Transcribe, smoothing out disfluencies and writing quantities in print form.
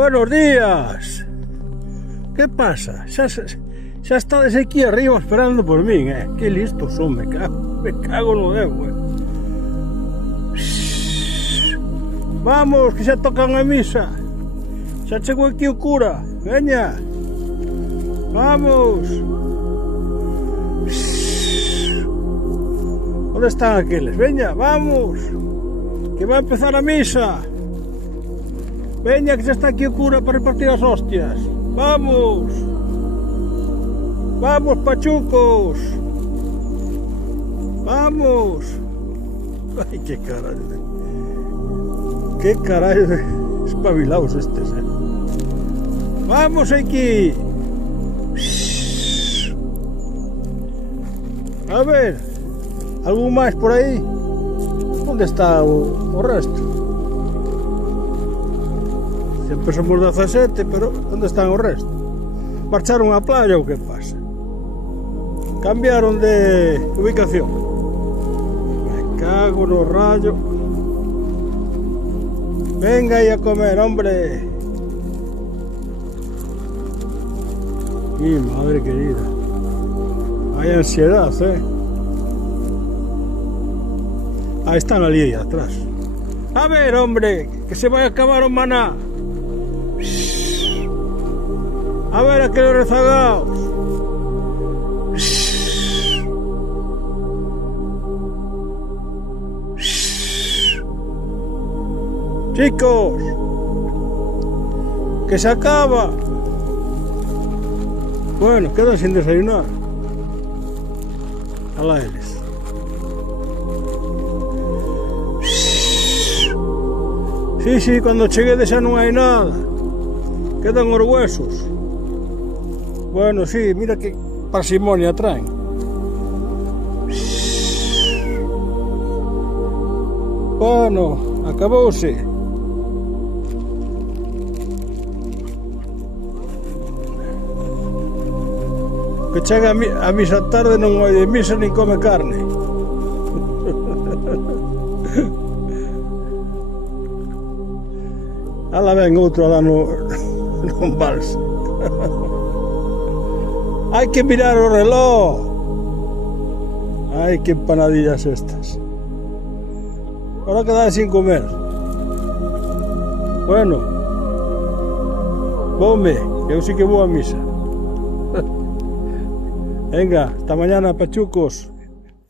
Buenos días. ¿Qué pasa? Xa estades aquí arriba esperando por min, Que listos son, me cago no dedo, Vamos, que xa tocan a misa. Xa chegou aquí o cura. Veña. Vamos. Onde están aqueles? Veña, vamos. Que va a empezar a misa. Veña, que xa está aquí o cura para repartir as hostias. Vamos. Vamos, pachucos. Vamos. Ai, que carallo. Que carallo de espabilados estes, Vamos aquí. A ver, algún máis por aí? Onde está o resto? Sempre somos 17, pero onde están o resto? Marcharon á playa ou que pasa? Cambiaron de ubicación. Me cago no rayo. Venga aí a comer, hombre. Mi madre querida. Hay ansiedad, Ahí están ali atrás. A ver, hombre, que se vai a acabar o maná. A ver aqueles rezagados. Chicos, que se acaba. Bueno, quedan sin desayunar. Alá eles. Sí, cuando cheguedes xa non hai nada. Quedan os huesos. Bueno, sí, mira que parsimonia traen. Bueno, acabouse. Que chega a misa tarde non oi de misa nin come carne. Ala ven outro lá no embalse. Hai que mirar o reloj. Ai, que empanadillas estas. Ahora quedaba sin comer. Bueno, vome, que eu sí que vou a misa. Venga, hasta mañana, pachucos.